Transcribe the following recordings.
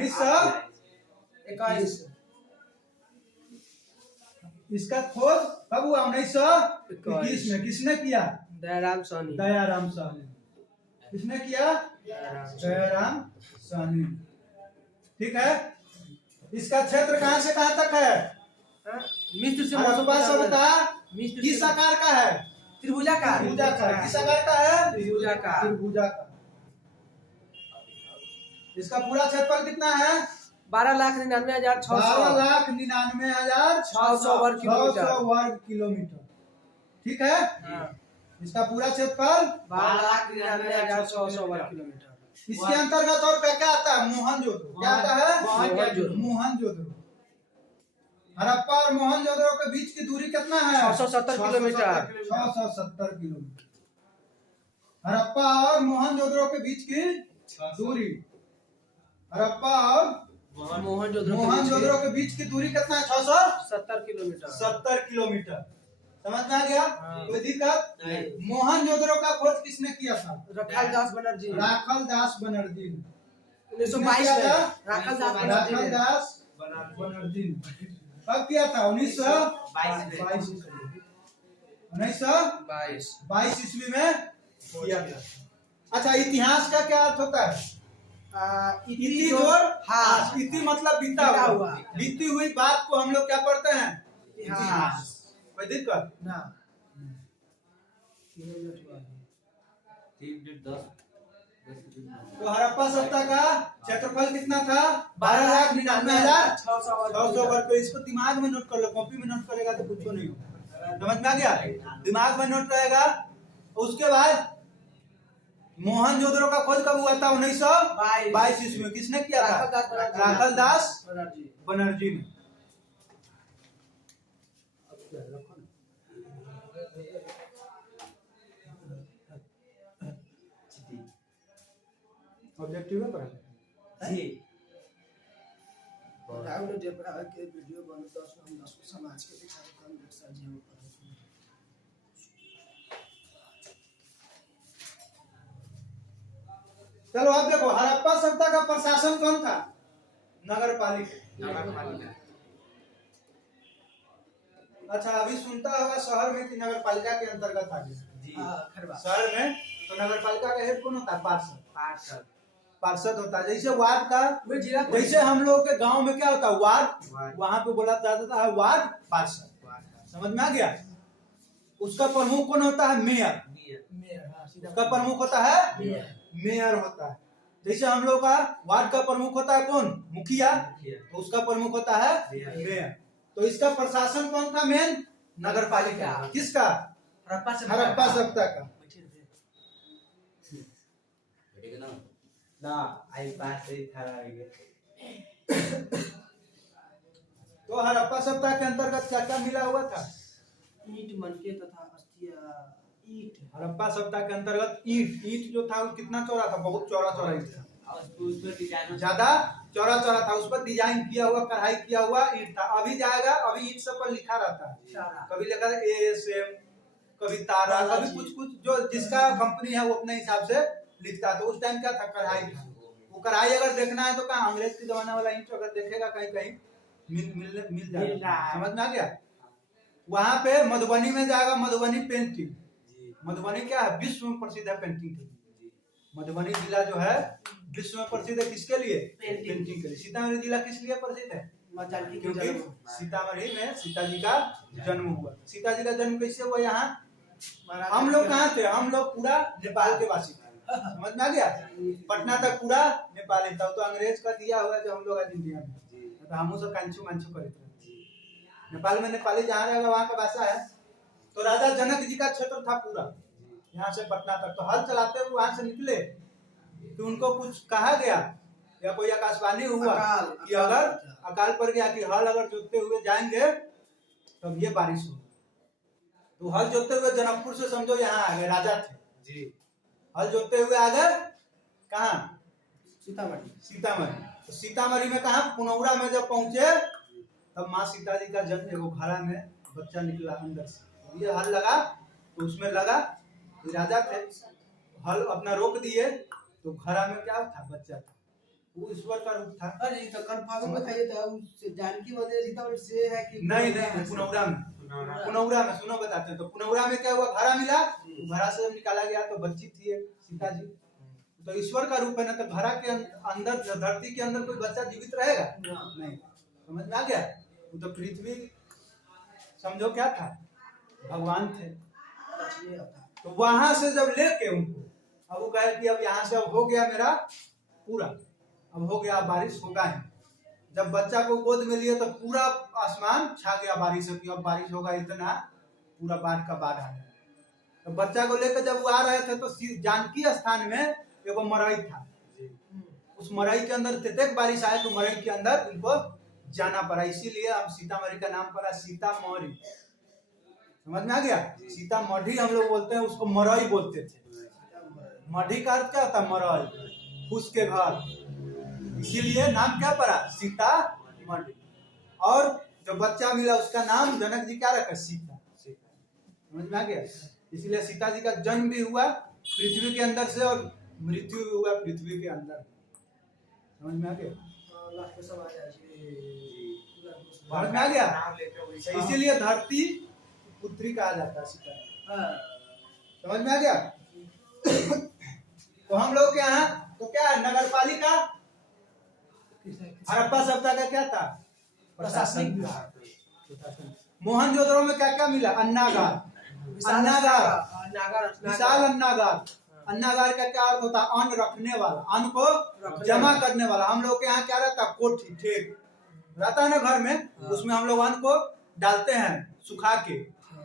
1921। इसका खोज कब हुआ? 1921 में। किसने किया? दयाराम साहनी। दयाराम साहनी। किसने किया? दयाराम साहनी। ठीक है। इसका क्षेत्र कहां से कहां तक है? मिस्र से हड़प्पा सभ्यता किस आकार का है? त्रिभुजाकार। त्रिभुजाकार। किस आकार का है? त्रिभुजाकार। त्रिभुजाकार। इसका पूरा क्षेत्रफल कितना है? 12,99,600। 12,99,600 वर्ग किलोमीटर। वर्ग किलोमीटर। ठीक है। इसका पूरा क्षेत्रफल 12,99,600 वर्ग किलोमीटर। इसके अंतर्गत और क्या क्या आता है? मोहनजोदड़ो। क्या आता है? मोहनजोदड़ो। हड़प्पा और मोहनजोदड़ो के बीच की दूरी कितना है? 670 किलोमीटर। 670 किलोमीटर। हड़प्पा और मोहनजोदड़ो के बीच की दूरी। हड़प्पा और मोहनजोदड़ो के बीच की दूरी कितना है? 670 किलोमीटर। 70 किलोमीटर। समझ में आ गया? कोई दिक्कत? मोहनजोदड़ो का खोज किसने किया था? राखालदास बनर्जी। राखालदास बनर्जी। 1922 में राखालदास बनर्जी कब किया था? 1922 ईस्वी में किया था। अच्छा, इतिहास का क्या अर्थ होता है? इति जोड़ हास। इति मतलब बीता हुआ। बीती हुई बात को हम लोग क्या पढ़ते हैं? इतिहास। कोई दिक्कत? ना। तो हड़प्पा सभ्यता का क्षेत्रफल कितना था? 12,99,600 वर्ग। इसको दिमाग में नोट कर लो। कॉपी में नोट करेगा तो कुछ नहीं होगा। समझ में आ गया? दिमाग में नोट रहेगा। उसके बाद मोहनजोदड़ो का खोज कब हुआ था? 1922 ईस्वी में। किसने किया था? राखालदास बनर्जी ने। ऑब्जेक्टिव है पर जी वीडियो बनता हम समाज के चलो अब देखो, हड़प्पा सभ्यता का प्रशासन कौन था? नगर पालिका। अच्छा, अभी सुनता होगा शहर में कि नगर पालिका के अंतर्गत आ गया। शहर में तो नगर पालिका का हेड कौन होता है? पार्षद होता है। जैसे वार्ड का, जैसे हम लोग के गांव में क्या होता है? वार्ड। वहां पे बोला जाता है वार्ड पार्षद। समझ में आ गया? उसका प्रमुख कौन होता है? मेयर। उसका प्रमुख होता है मेयर होता है। जैसे हम लोग का वार्ड का प्रमुख होता है कौन? मुखिया। तो उसका प्रमुख होता है मेयर। तो इसका प्रशासन कौन था? मेन नगर पालिका। किसका? हड़प्पा सभ्यता का। ना आई पास से खड़ा है। तो हड़प्पा सभ्यता के अंतर्गत क्या क्या मिला हुआ था? ईंट, मनके तथा अस्थियां। ईंट। हड़प्पा सभ्यता के अंतर्गत ईंट जो था वो कितना चौड़ा था? बहुत चौड़ा था। ज्यादा चौड़ा था। उस पर डिजाइन किया हुआ, कढ़ाई किया हुआ ईंट था। अभी जाएगा, अभी ईंट सब पर लिखा रहता है। कभी लिखा था ASM, कभी तारा, कभी कुछ जो जिसका कंपनी है वो अपने हिसाब से लिखता है। तो उस टाइम क्या था? कढ़ाई था। वो कढ़ाई अगर देखना है तो कहाँ? अंग्रेज के जमाना वाला ईंट अगर देखेगा कहीं कहीं मिल जाएगा। समझ में आ गया? वहां पे मधुबनी में जाएगा, मधुबनी पेंटिंग। मधुबनी क्या है? विश्व में प्रसिद्ध है पेंटिंग के लिए। मधुबनी जिला जो है विश्व में प्रसिद्ध है। किसके लिए? पेंटिंग के लिए। सीतामढ़ी जिला किस लिए प्रसिद्ध है? क्योंकि सीतामढ़ी में सीता जी का जन्म हुआ। सीता जी का जन्म कैसे हुआ? यहाँ हम लोग कहाँ थे? हम लोग पूरा नेपाल के वासी थे। समझ में आ गया? पटना तक पूरा नेपाली था। तो अंग्रेज का दिया हुआ जो हम लोग आज इंडिया में, तो हम सब कांचू करे थे। नेपाल में नेपाली जहाँ रहेगा वहाँ का भाषा है। तो राजा जनक जी का क्षेत्र था पूरा, यहाँ से पटना तक। तो हल चलाते हुए वहां से निकले कि उनको कुछ कहा गया या कोई आकाशवाणी हुआ कि अगर अकाल पड़ गया कि हल अगर जोतते हुए जाएंगे तब ये बारिश हो। तो हल जोतते हुए जनकपुर से समझो यहाँ आ गए। राजा थे जी। हल जोतते हुए आ गए कहाँ? सीतामढ़ी। तो सीतामढ़ी में कहा? पुनौरा में जब पहुंचे तब माँ सीता जी का जन्म, एगो घड़ा में बच्चा निकला अंदर से। ये हल लगा तो उसमें लगा। राजा थे, हल अपना रोक दिए तो घड़ा में क्या था? बच्चा था। वो ईश्वर का रूप था। अरे तो कंफर्म बताइए तो उस जानकी मंदिर सीतामढ़ी से है कि नहीं नहीं, पुनौरा में, पुनौरा में सुनो बताते हैं। तो पुनौरा में क्या हुआ, घड़ा मिला, घड़ा से जब निकाला गया तो बच्ची थी सीता जी, तो ईश्वर का रूप है ना, तो घड़ा के अंदर, धरती के अंदर कोई बच्चा जीवित रहेगा नहीं, समझ में आ गया। वो तो पृथ्वी समझो क्या था, भगवान थे। तो वहां से जब लेके उनको, अब वो कहे कि अब यहाँ से अब हो गया मेरा पूरा, अब हो गया, बारिश होगा ही। जब बच्चा को गोद में लिए तो पूरा आसमान छा गया बारिश से, अब बारिश होगा, इतना पूरा बाढ़ का बाढ़ आ गया। तो बच्चा को लेकर जब वो आ रहे थे तो जानकी स्थान में एगो मरई था, उस मरई के अंदर तेतेक बारिश आए तो मरई के अंदर उनको जाना पड़ा, इसीलिए हम सीतामढ़ी का नाम पड़ा सीतामढ़ी। समझ में आ गया, सीतामढ़ी हम लोग बोलते हैं, उसको मरई बोलते थे। मढ़ी का अर्थ क्या होता है, मरई, फूस के घर, इसीलिए नाम क्या पड़ा, सीतामढ़ी। और जो बच्चा मिला उसका नाम जनक जी क्या रखा, सीता। समझ में आ गया, इसलिए सीता जी का जन्म भी हुआ पृथ्वी के अंदर से और मृत्यु भी हुआ पृथ्वी के अंदर। समझ में आ गया, समझ में आ गया। इसीलिए धरती पुत्री कहा जाता है सीता। समझ में आ गया। तो हम लोग के यहाँ तो क्या है, नगर पालिका, हड़प्पा सभ्यता का क्या था, प्रशासनिक विभाग। मोहनजोदड़ो में क्या क्या मिला, अन्नागार, अन्नागार, विशाल अन्नागार। अन्नागार का क्या अर्थ होता है, अन्न रखने वाला, अन्न को जमा करने वाला। हम लोग के यहाँ क्या रहता है, कोठी, ठेक रहता है ना घर में, उसमें हम लोग अन्न को डालते हैं सुखा के,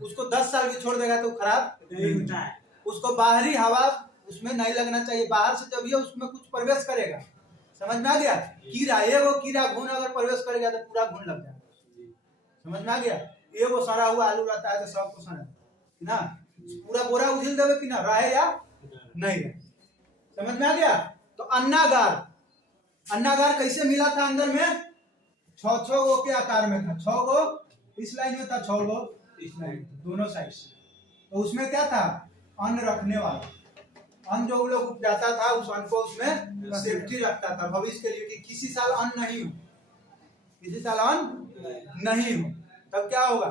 उसको 10 साल भी छोड़ देगा तो खराब नहीं होता है। उसको बाहरी हवा उसमें नहीं लगना चाहिए, बाहर से जब ये उसमें कुछ प्रवेश करेगा, समझ में आ गया, कीड़ा, एगो कीड़ा घुन अगर प्रवेश करेगा तो पूरा घुन लग जाएगा। समझ में आ गया, एगो सड़ा हुआ आलू रहता है तो सबको सड़ा ना, पूरा बोरा उझिल देवे कि ना, रहे या नहीं रहे। समझ में आ गया। तो अन्नागार, अन्नागार कैसे मिला था, अंदर में 6 गो के आकार में था, 6 गो इस लाइन में था, 6 गो इस लाइन, दोनों साइड से। तो उसमें क्या था, अन्न रखने वाला, अन्न जो लोग उपजाता था उस अन्न को उसमें सेफ्टी रखता था भविष्य के लिए, कि किसी साल अन्न नहीं हो, किसी साल अन्न नहीं हो, तब क्या होगा,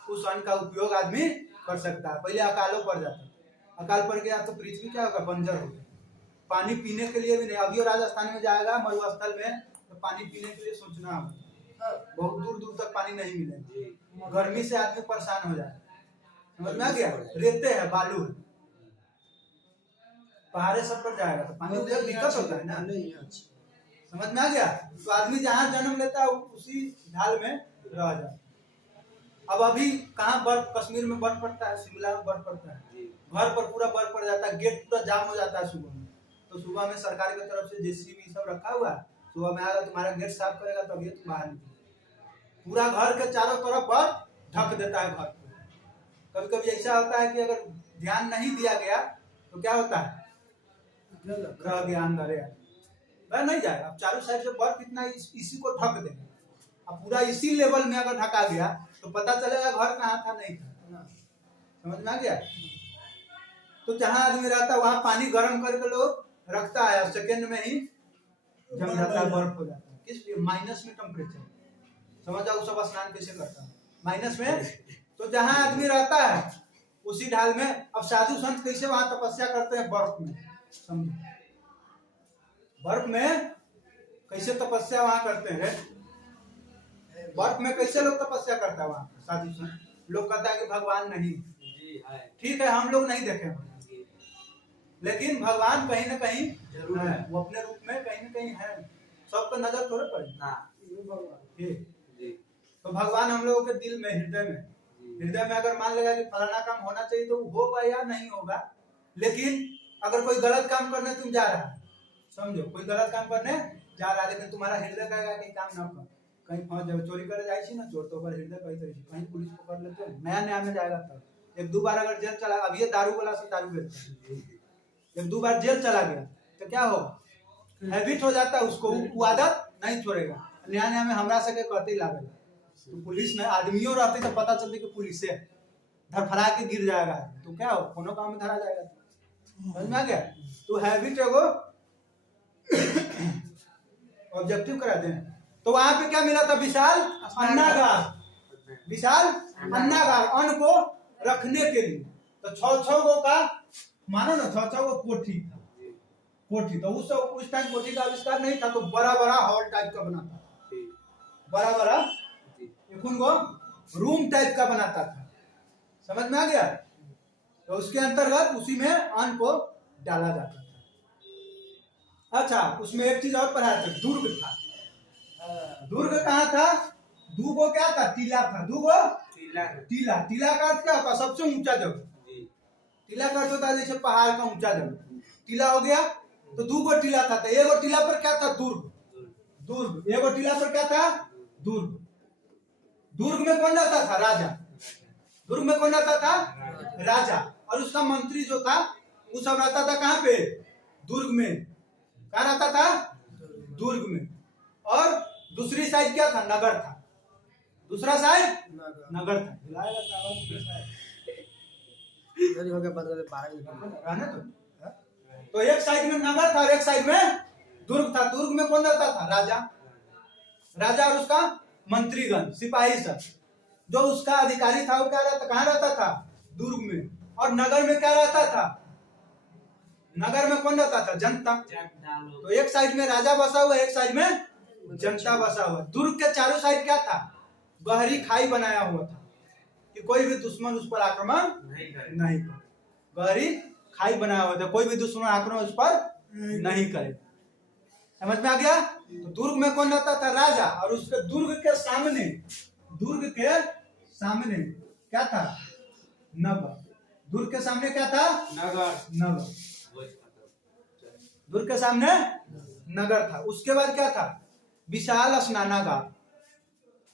उस अन्न का उपयोग आदमी कर सकता है। पहले अकालों पड़ जाता, अकाल पड़ गया तो पृथ्वी क्या होगा, बंजर हो गया, पानी पीने के लिए भी नहीं। अभी राजस्थान में जाएगा मरुस्थल में तो पानी पीने के लिए सोचना होगा, बहुत दूर दूर तक पानी नहीं मिलेगा, गर्मी से आदमी परेशान हो जाए। समझ में आ गया, रेते है, बालू है, पहाड़े सब पर जाएगा तो पानी दिक्कत होता है ना। समझ में आ गया। तो आदमी जहाँ जन्म लेता है उसी ढाल में रह जाता। अब अभी कहाँ बर्फ, कश्मीर में बर्फ पड़ता है, शिमला में बर्फ पड़ता है, घर पर पूरा बर्फ पड़ जाता है, गेट पूरा जाम हो जाता है सुबह में। तो सुबह में सरकार की तरफ से जेसीबी सब रखा हुआ है, सुबह में आएगा तुम्हारा गेट साफ करेगा तब ये तुम बाहर निकलेगा। पूरा घर के चारों तरफ बर्फ ढक देता है घर को। कभी कभी ऐसा होता है कि अगर ध्यान नहीं दिया गया तो क्या होता है, रह गया अंदर है, वह नहीं जाएगा। अब चारों साइड से बर्फ इतना इसी को ढक देगा, अब पूरा इसी लेवल में अगर ढका गया तो पता चलेगा घर कहाँ था नहीं था। समझ में आ गया। तो जहाँ आदमी रहता है वहां पानी गर्म करके लोग रखता है, सेकेंड में ही जम जाता है, बर्फ हो जाता है। इसलिए माइनस में टेम्परेचर, समझ जाओ सब स्नान कैसे करता है, माइनस में। तो जहाँ आदमी रहता है उसी ढाल में। अब साधु संत कैसे वहां तपस्या करते हैं, बर्फ में, समझो बर्फ में कैसे तपस्या वहां करते हैं, बर्फ में कैसे लोग तपस्या करता है वहां साधु संत। लोग कहता है कि भगवान नहीं, ठीक है हम लोग नहीं देखे, लेकिन भगवान कहीं ना कहीं जरूर है, वो अपने रूप में कहीं ना कहीं है, सबको नजर थोड़े पड़े। तो भगवान हम लोगों के दिल में, हृदय में अगर मान लेगा कि फलाना काम होना चाहिए तो होगा या नहीं होगा। लेकिन अगर कोई गलत काम करने तुम जा रहा है, समझो कोई गलत काम करने जा रहा है, लेकिन तुम्हारा हृदय कहेगा कि काम ना कर, कहीं फंस जाओ, चोरी करे जाए ना चोर, तो हृदय कहीं तरीके कहीं पुलिस पकड़ लेते हैं, नया नया में जाएगा तब। एक दो बार अगर जेल चला, अब ये दारू वाला से दारू बेचता है, एक दो बार जेल चला गया तो क्या होगा, हैबिट हो जाता है उसको, वो आदत नहीं छोड़ेगा। नया नया में हमरा सके कहते ही लागेगा। तो पुलिस में आदमियों रहते तो पता चलते कि पुलिस से धरफड़ा के गिर जाएगा तो क्या हो, कोनो काम में धरा जाएगा। समझ में आ गया। तो हैबिट एगो ऑब्जेक्टिव करा दें। तो वहां पे क्या मिला था? विशाल अन्नागार, विशाल अन्नागार, अन्न को रखने के लिए। तो 6 का मानो ना, 6 कोठी था, कोठी। तो उस टाइम कोठी का आविष्कार नहीं था, तो बड़ा बड़ा हॉल टाइप का बनाता था, बड़ा बड़ा वो रूम टाइप का बनाता था। समझ में आ गया? तो उसके अंतर्गत उसी में अन्न को डाला जाता था। अच्छा, उसमें एक चीज और पढ़ाया था, दुर्ग था। दुर्ग कहाँ था? दूगो क्या था? टीला था। दूगो टीला, टीला, टीला का अर्थ क्या होता? सबसे ऊंचा जगह। टीला का अर्थ होता है जैसे पहाड़ का ऊंचा जगह, टीला हो गया। तो दूगो टीला था। तो एगो टीला पर क्या था? दुर्ग, दुर्ग। एगो टीला पर क्या था? दुर्ग। दुर्ग में कौन रहता था? राजा। दुर्ग में कौन रहता था? राजा। और उसका मंत्री जो था वो सब रहता था कहाँ पे? दुर्ग में। कहाँ रहता था? दुर्ग में। और दूसरी साइड क्या था? नगर था। दूसरा साइड नगर था। तो एक साइड में नगर था और एक साइड में दुर्ग था। दुर्ग में कौन रहता था? राजा। राजा और उसका मंत्रीगण, सिपाही सब। जो उसका अधिकारी था वो क्या रहता? कहाँ रहता था? दुर्ग में। और नगर में क्या रहता था? नगर में कौन रहता था? जनता। तो एक साइड में राजा बसा हुआ, एक साइड में जनता बसा हुआ। दुर्ग के चारों साइड क्या था? गहरी खाई बनाया हुआ था कि कोई भी दुश्मन उस पर आक्रमण नहीं करे। गहरी खाई बनाया हुआ था, कोई भी दुश्मन आक्रमण उस पर नहीं करे। समझ में आ गया? तो दुर्ग में कौन रहता था? राजा। और उसके दुर्ग के सामने, दुर्ग के सामने क्या था? नगर। दुर्ग के सामने क्या था? नगर, नगर। दुर्ग के सामने नगर था। उसके बाद क्या था? विशाल स्नानागार।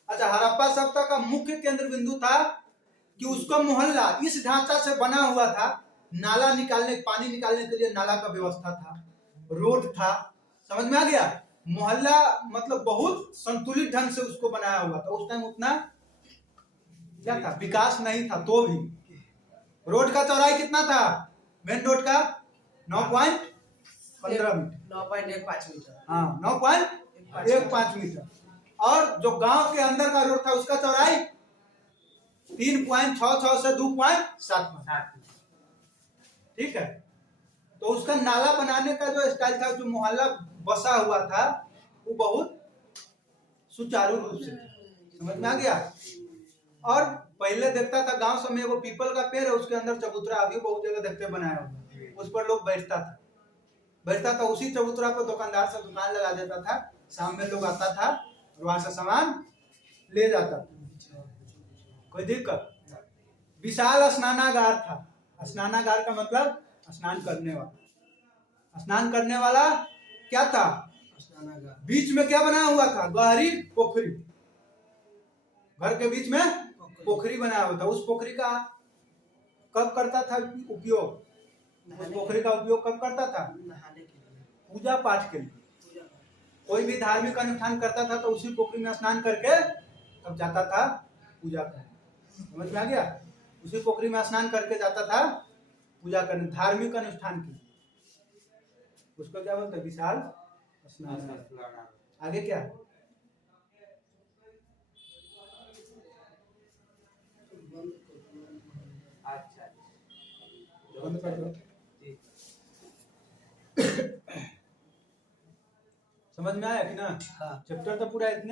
अच्छा, हड़प्पा सभ्यता का मुख्य केंद्र बिंदु था कि उसका मोहल्ला इस ढांचा से बना हुआ था। नाला निकालने, पानी निकालने के लिए नाला का व्यवस्था था, रोड था। समझ में आ गया? मोहल्ला मतलब बहुत संतुलित ढंग से उसको बनाया हुआ था। उस टाइम उतना क्या था? विकास नहीं था। तो भी रोड का चौड़ाई कितना था? मेन रोड का 9.15 मीटर, 9.15 मीटर। हाँ, 9.15 मीटर। और जो गांव के अंदर का रोड था उसका चौड़ाई 3.66 से 2.7। ठीक है? तो उसका नाला बनाने का जो स्टाइल था, जो मोहल्ला बसा हुआ था, वो बहुत सुचारू रूप से था। समझ में आ गया? और पहले देखता था गांव सब में वो पीपल का पेड़ है, उसके अंदर चबूतरा, अभी बहुत जगह देखते बनाया हुआ, उस पर लोग बैठता था। उसी चबूतरा पर दुकानदार से दुकान लगा देता था। शाम में लोग आता था और वहां से सामान ले जाता था, कोई दिक्कत। विशाल स्नानागार था। स्नानागार का मतलब स्नान करने वाला। स्नान करने वाला क्या था? स्नानागार। बीच में क्या बना हुआ था? गहरी पोखरी। घर के बीच में पोखरी बनाया हुआ था। उस पोखरी का कब करता था उपयोग? उस पोखरी का उपयोग कब करता था? नहाने के लिए, पूजा पाठ के लिए। कोई भी धार्मिक अनुष्ठान करता था तो उसी पोखरी में स्नान करके तब जाता था पूजा करने। समझ में आ गया? उसी पोखरी में स्नान करके जाता था पूजा करने, धार्मिक अनुष्ठान के लिए। उसको क्या बोलते हैं? विशाल स्नान। आगे क्या? बंद कर दो। समझ में आया कि ना? हाँ। चैप्टर तो पूरा इतने